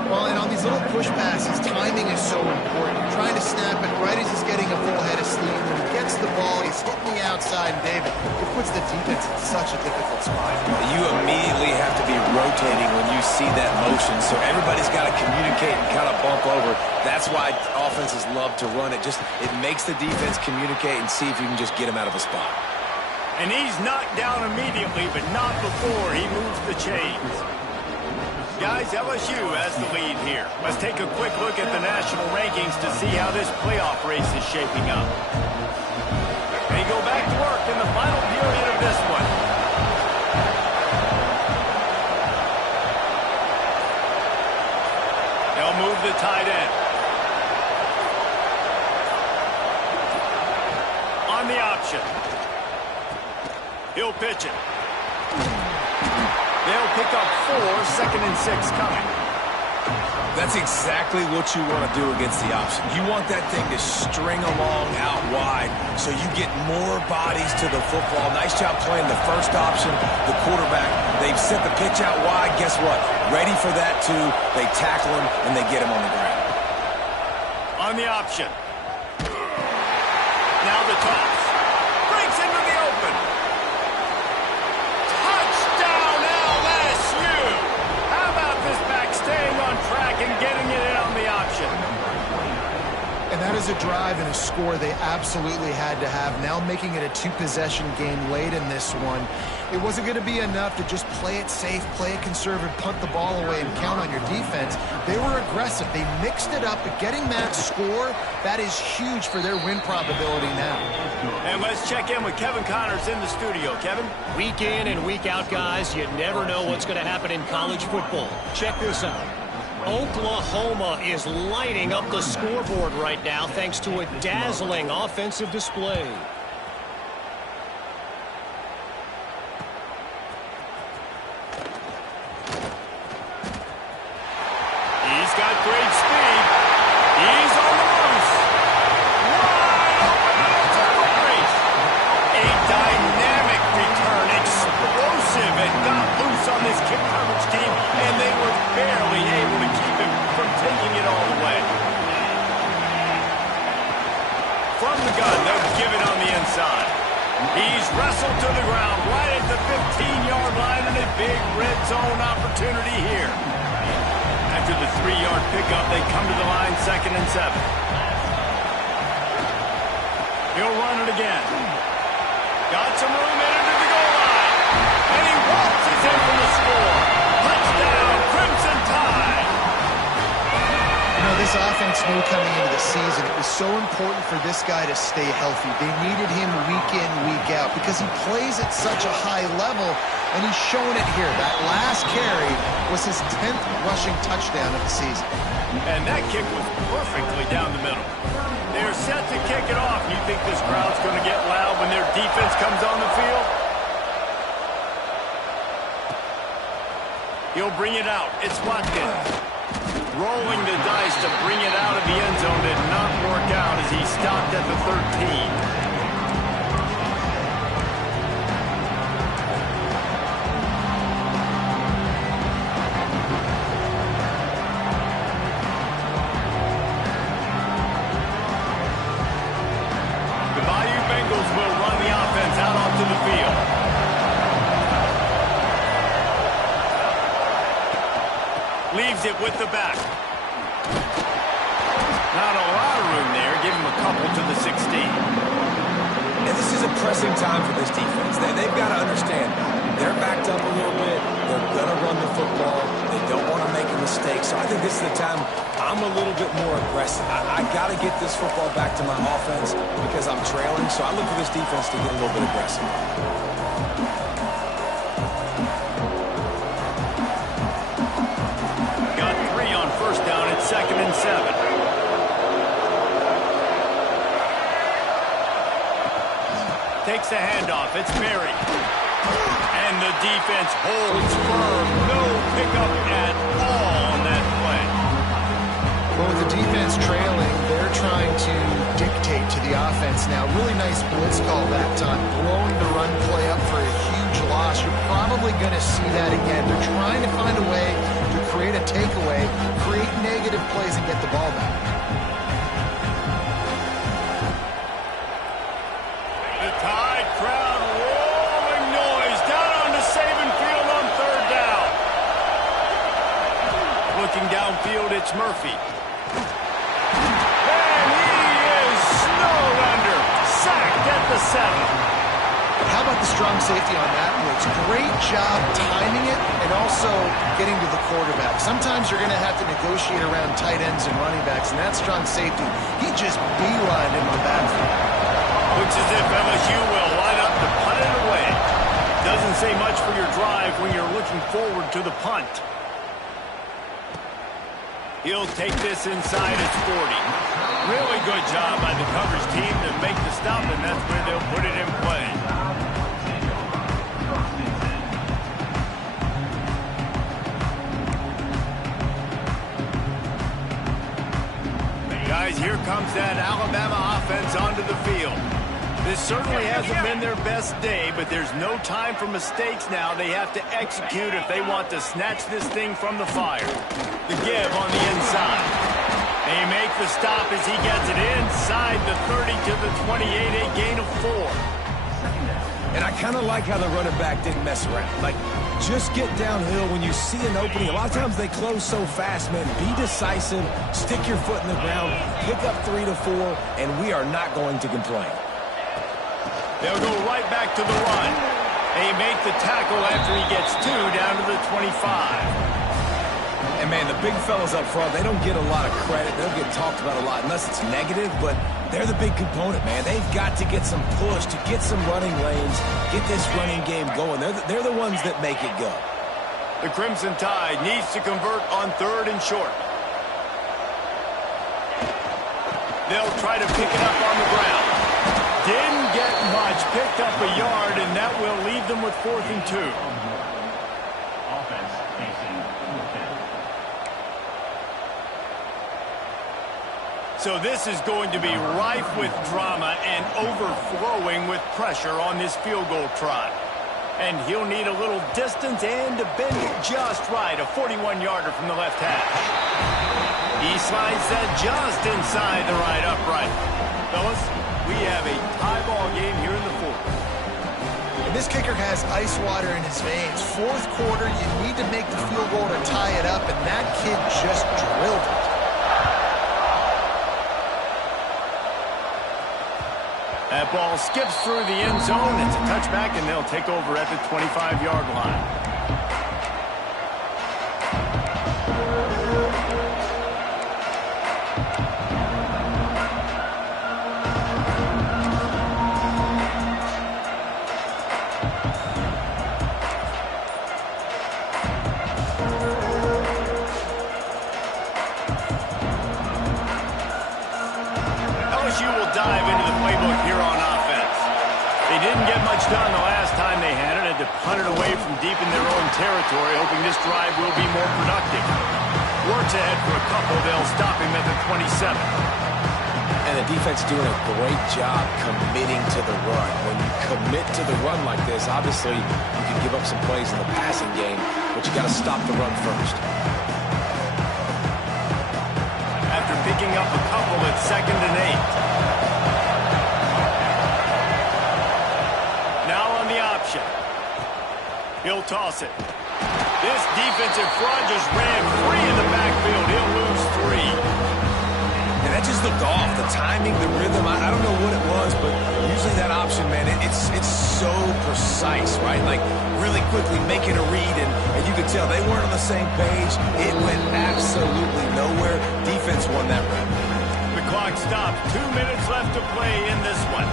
Well, and on these little push passes, timing is so important. Trying to snap it right as he's getting a full head of steam. When he gets the ball, he's hitting the outside. And David, it puts the defense in such a difficult spot. You immediately have to be rotating when you see that motion, so everybody's got to communicate and kind of bump over. That's why offenses love to run it. It makes the defense communicate and see if you can just get him out of a spot. And he's knocked down immediately, but not before he moves the chains. Guys, LSU has the lead here. Let's take a quick look at the national rankings to see how this playoff race is shaping up. They go back to work in the final period of this one. They'll move the tight end. On the option. He'll pitch it. They'll pick up 4, 2nd and 6 coming. That's exactly what you want to do against the option. You want that thing to string along out wide so you get more bodies to the football. Nice job playing the first option, the quarterback. They've set the pitch out wide. Guess what? Ready for that, too. They tackle him, and they get him on the ground. On the option. Now the toss. Breaks into the open. Staying on track and getting it in on the option. was a drive and a score they absolutely had to have. Now making it a two-possession game late in this one. It wasn't going to be enough to just play it safe, play it conservative, punt the ball away, and count on your defense. They were aggressive. They mixed it up, but getting that score, that is huge for their win probability now. And let's check in with Kevin Connors in the studio. Kevin? Week in and week out, guys, you never know what's going to happen in college football. Check this out. Oklahoma is lighting up the scoreboard right now thanks to a dazzling offensive display. He's got great speed. He's on the loose. A dynamic return, explosive, and got loose on this kick coverage team, and they were barely able to keep him from taking it all the way. From the gun, they'll give it on the inside. He's wrestled to the ground right at the 15-yard line, and a big red zone opportunity here. After the 3-yard pickup, they come to the line, 2nd and 7. He'll run it again. Got some room in into the goal line. And he waltzes in for the score. Touchdown, Crimson Tide. You know, this offense knew coming into the season it was so important for this guy to stay healthy. They needed him week in, week out because he plays at such a high level, and he's shown it here. That last carry was his 10th rushing touchdown of the season. And that kick was perfectly down the middle. They're set to kick it off. You think this crowd's going to get loud when their defense comes on the field? He'll bring it out. It's Watkins. Rolling the dice to bring it out of the end zone did not work out as he stopped at the 13. Leaves it with the back. Not a lot of room there. Give him a couple to the 16. And this is a pressing time for this defense. They've got to understand, they're backed up a little bit. They're going to run the football. They don't want to make a mistake. So I think this is the time I'm a little bit more aggressive. I got to get this football back to my offense because I'm trailing. So I look for this defense to get a little bit aggressive. First down at 2nd and 7. Takes the handoff. It's Berry. And the defense holds firm. No pickup at all on that play. Well, with the defense trailing, they're trying to dictate to the offense now. Really nice blitz call that time. Blowing the run play up for a huge loss. You're probably going to see that again. They're trying to find a way to create a takeaway, create negative plays, and get the ball back. The Tide crowd rolling noise down onto Saban Field on 3rd down. Looking downfield, it's Murphy. And he is snowed under. Sacked at the 7. How about the strong safety on that blitz? Great job timing it and also getting to the quarterback. Sometimes you're going to have to negotiate around tight ends and running backs, and that strong safety, he just beelined into the backfield. Looks as if LSU will line up to punt it away. Doesn't say much for your drive when you're looking forward to the punt. He'll take this inside at 40. Really good job by the coverage team to make the stop, and that's where they'll put it in play. Guys, here comes that Alabama offense onto the field. This certainly hasn't been their best day, but there's no time for mistakes now. They have to execute if they want to snatch this thing from the fire. The give on the inside. They make the stop as he gets it inside the 30 to the 28, a gain of 4. And I kind of like how the running back didn't mess around. Like, just get downhill when you see an opening. A lot of times they close so fast, man. Be decisive, stick your foot in the ground, pick up 3 to 4, and we are not going to complain. They'll go right back to the run. They make the tackle after he gets 2 down to the 25. And, man, the big fellas up front, they don't get a lot of credit. They don't get talked about a lot unless it's negative, but they're the big component, man. They've got to get some push, to get some running lanes, get this running game going. They're the ones that make it go. The Crimson Tide needs to convert on 3rd and short. They'll try to pick it up on the ground. Didn't get much, picked up a yard, and that will leave them with 4th and 2. Offense facing 4th. So this is going to be rife with drama and overflowing with pressure on this field goal try. And he'll need a little distance and to bend it just right. A 41-yarder from the left hash. He slides that just inside the right upright. Fellas, we have a tie ball game here in the 4th. And this kicker has ice water in his veins. 4th quarter, you need to make the field goal to tie it up, and that kid just drilled it. That ball skips through the end zone. It's a touchback, and they'll take over at the 25-yard line. LSU will dive into the playbook here on offense. They didn't get much done the last time they had it. Had to punt it away from deep in their own territory, hoping this drive will be more productive. Works ahead for a couple. They'll stop him at the 27. And the defense doing a great job committing to the run. When you commit to the run like this, obviously you can give up some plays in the passing game, but you got to stop the run first. After picking up a couple at 2nd and 8. Now on the option. He'll toss it. This defensive front just ran free in the backfield. He'll lose 3. And that just looked off. The timing, the rhythm, I don't know what it was, but usually that option, man, it's so precise, right? Like, really quickly making a read, and you could tell they weren't on the same page. It went absolutely nowhere. Defense won that round. The clock stopped. 2 minutes left to play in this one.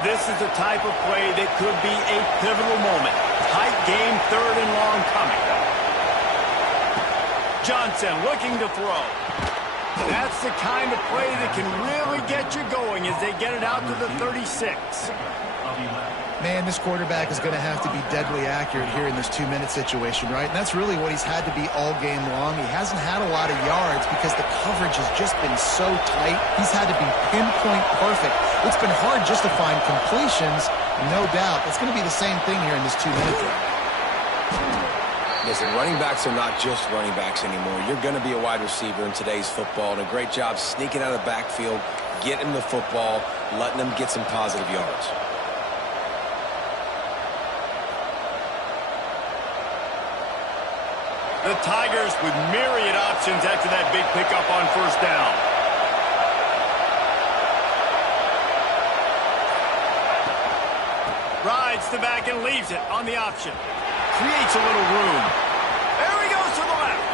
This is the type of play that could be a pivotal moment. Tight game, 3rd and long coming. Johnson looking to throw. That's the kind of play that can really get you going as they get it out to the 36. Man, this quarterback is going to have to be deadly accurate here in this 2-minute situation, right? And that's really what he's had to be all game long. He hasn't had a lot of yards because the coverage has just been so tight. He's had to be pinpoint perfect. It's been hard just to find completions, no doubt. It's going to be the same thing here in this 2-minute drill. Listen, running backs are not just running backs anymore. You're going to be a wide receiver in today's football, and a great job sneaking out of the backfield, getting the football, letting them get some positive yards. The Tigers with myriad options after that big pickup on 1st down. Rides the back and leaves it on the option. Creates a little room. There he goes to the left.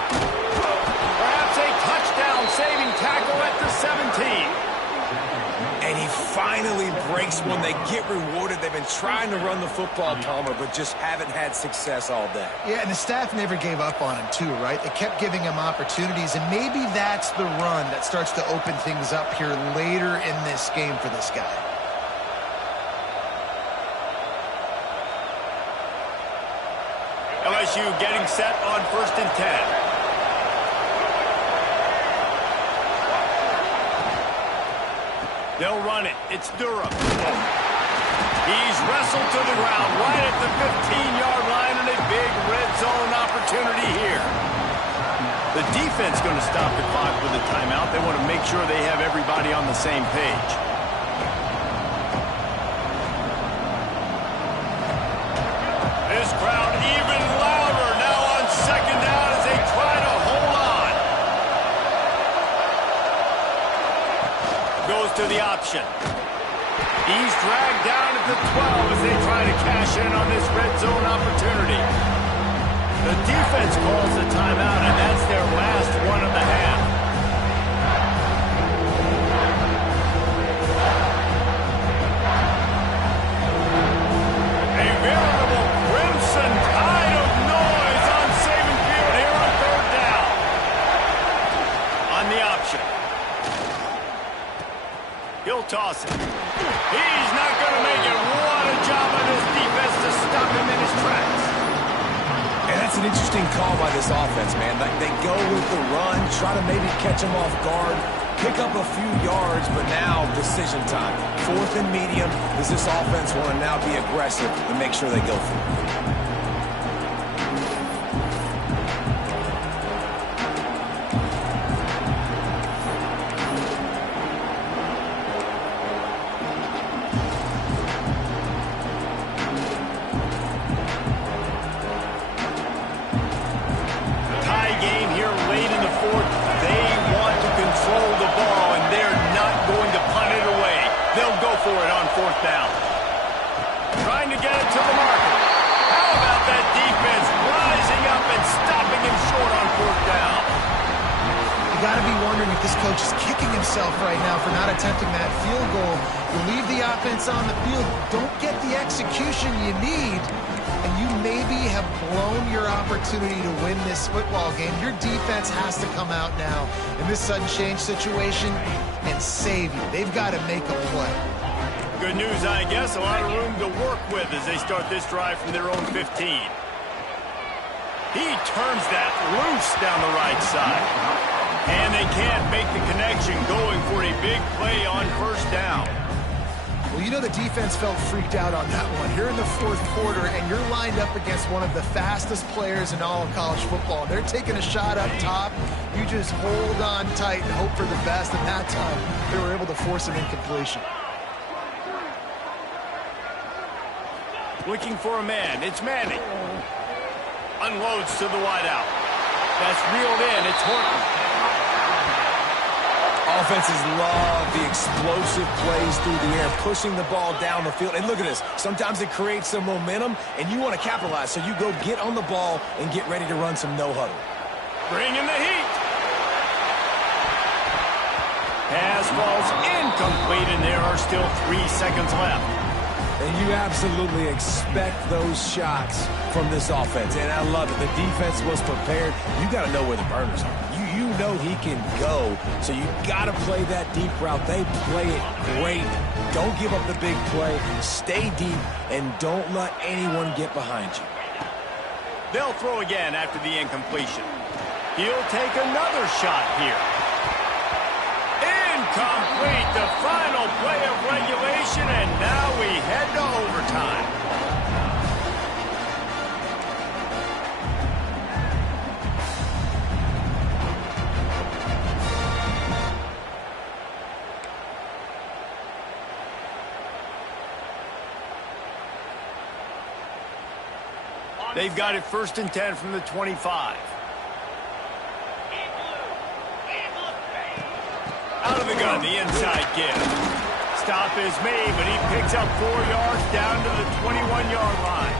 Perhaps a touchdown-saving tackle at the 17. And he finally breaks one. They get rewarded. They've been trying to run the football, Palmer, but just haven't had success all day. Yeah, and the staff never gave up on him, too, right? They kept giving him opportunities, and maybe that's the run that starts to open things up here later in this game for this guy. LSU getting set on 1st and 10. They'll run it. It's Durham. He's wrestled to the ground right at the 15-yard line, and a big red zone opportunity here. The defense going to stop the clock with a timeout. They want to make sure they have everybody on the same page. This crowd even louder now on second down as they try to hold on. Goes to the option. He's dragged down at the 12 as they try to cash in on this red zone opportunity. The defense calls the timeout, and that's their last one of the half. A veritable crimson tide of noise on Saban Field here on third down. On the option. He'll toss it. He's not going to make it. What a job by this defense to stop him in his tracks. And that's an interesting call by this offense, man. Like, they go with the run, try to maybe catch him off guard, pick up a few yards, but now decision time. 4th and medium. Does this offense want to now be aggressive and make sure they go for it? For it on 4th down. Trying to get it to the marker. How about that defense rising up and stopping him short on 4th down? You got to be wondering if this coach is kicking himself right now for not attempting that field goal. You leave the offense on the field, don't get the execution you need, and you maybe have blown your opportunity to win this football game. Your defense has to come out now in this sudden change situation and save you. They've got to make a play. Good news, I guess. A lot of room to work with as they start this drive from their own 15. He turns that loose down the right side. And they can't make the connection, going for a big play on 1st down. Well, you know the defense felt freaked out on that one. Here in the 4th quarter, and you're lined up against one of the fastest players in all of college football. They're taking a shot up top. You just hold on tight and hope for the best. And that time, they were able to force an incompletion. Looking for a man. It's Manning. Unloads to the wideout. That's reeled in. It's Horton. Offenses love the explosive plays through the air, pushing the ball down the field. And look at this. Sometimes it creates some momentum, and you want to capitalize. So you go get on the ball and get ready to run some no-huddle. Bring in the heat. Pass falls incomplete, and there are still 3 seconds left. And you absolutely expect those shots from this offense. And I love it. The defense was prepared. You got to know where the burners are. You know he can go. So you got to play that deep route. They play it great. Don't give up the big play. Stay deep and don't let anyone get behind you. They'll throw again after the incompletion. He'll take another shot here. Incomplete, the final play of regulation, and now we head to overtime. They've got it 1st and 10 from the 25. Out of the gun, the inside give. Stop is made, but he picks up 4 yards down to the 21-yard line.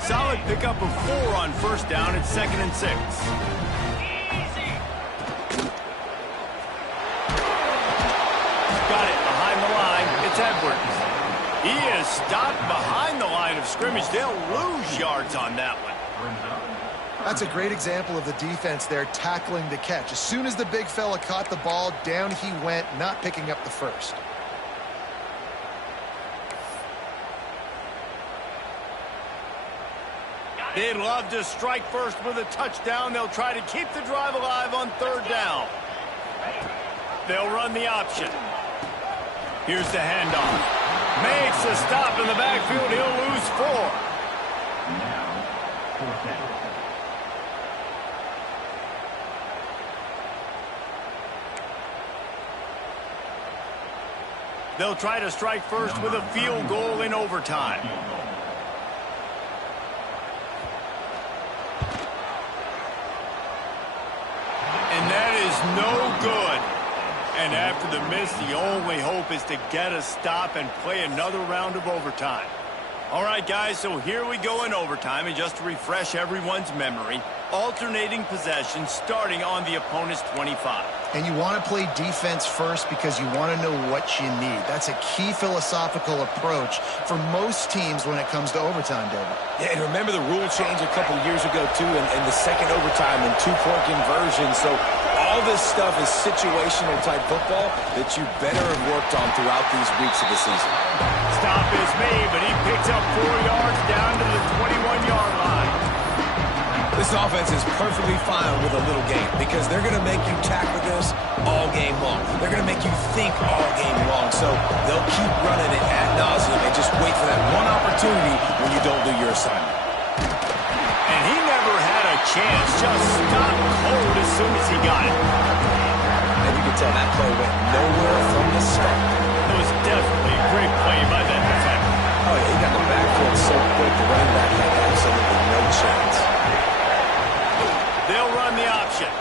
Solid pickup of 4 on 1st down. It's 2nd and 6. Got it behind the line. It's Edwards. He is stopped behind the line of scrimmage. They'll lose yards on that one. That's a great example of the defense there tackling the catch. As soon as the big fella caught the ball, down he went, not picking up the first. They'd love to strike first with a touchdown. They'll try to keep the drive alive on third down. They'll run the option. Here's the handoff. Makes a stop in the backfield. He'll lose 4. Now, fourth down. They'll try to strike first with a field goal in overtime. And that is no good. And after the miss, the only hope is to get a stop and play another round of overtime. All right, guys, so here we go in overtime. And just to refresh everyone's memory, alternating possession starting on the opponent's 25. And you want to play defense first because you want to know what you need. That's a key philosophical approach for most teams when it comes to overtime, David. Yeah, and remember the rule change a couple years ago, too, and the second overtime and 2-point conversion. So all this stuff is situational type football that you better have worked on throughout these weeks of the season. Stop is made, but he picks up 4 yards down to the 21-yard line. This offense is perfectly fine with a little game because they're going to make you tackle this all game long. They're going to make you think all game long. So they'll keep running it ad nauseum and just wait for that one opportunity when you don't do your assignment. And he never had a chance. Just stopped cold as soon as he got it. And you can tell that play went nowhere from the start. It was definitely a great play by that defender. Oh, yeah, he got the backfield so quick, the running back had absolutely no chance. They'll run the option.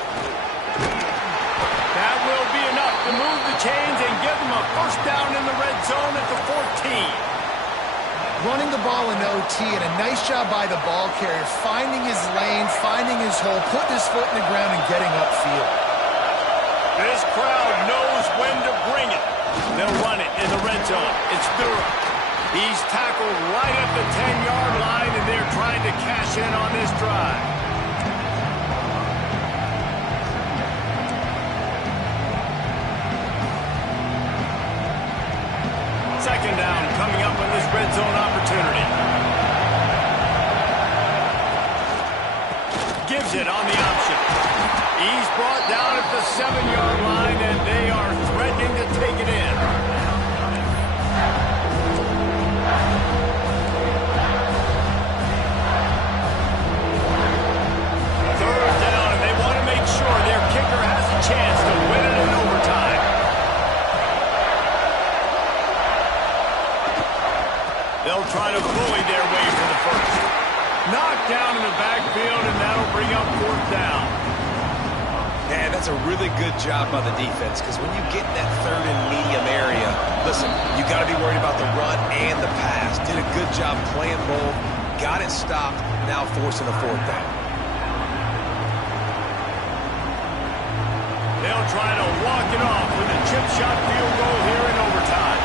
That will be enough to move the chains and give them a first down in the red zone at the 14. Running the ball in OT, and a nice job by the ball carrier, finding his lane, finding his hole, putting his foot in the ground and getting upfield. This crowd knows when to bring it. They'll run it in the red zone. It's Durham. He's tackled right at the 10-yard line, and they're trying to cash in on this drive. Second down coming up in this red zone opportunity. Gives it on the option. He's brought down at the 7-yard line, and they are threatening to take it in. Third down, and they want to make sure their kicker has a chance to win it in overtime. They'll try to bully their way for the first. Knocked down in the backfield, and that'll bring up fourth down. Man, that's a really good job by the defense because when you get in that third and medium area, listen, you got to be worried about the run and the pass. Did a good job playing both, got it stopped, now forcing a fourth down. They'll try to walk it off with a chip shot field goal here in overtime.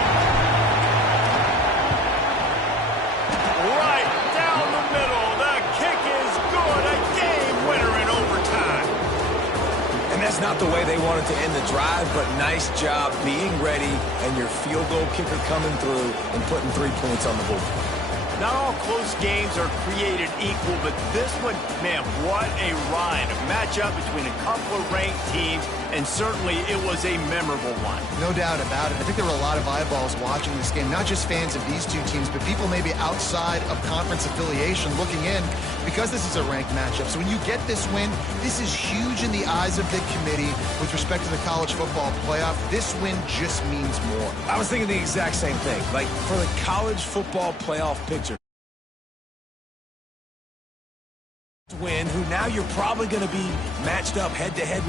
Right down the middle. The kick is good. A game winner in overtime. And that's not the way they wanted to end the drive, but nice job being ready and your field goal kicker coming through and putting 3 points on the board. Not all close games are created equal, but this one, man, what a ride. A matchup between a couple of ranked teams, and certainly it was a memorable one. No doubt about it. I think there were a lot of eyeballs watching this game, not just fans of these two teams, but people maybe outside of conference affiliation looking in because this is a ranked matchup. So when you get this win, this is huge in the eyes of the committee with respect to the college football playoff. This win just means more. I was thinking the exact same thing. Like, for the college football playoff picture, win, who now you're probably going to be matched up head-to-head with.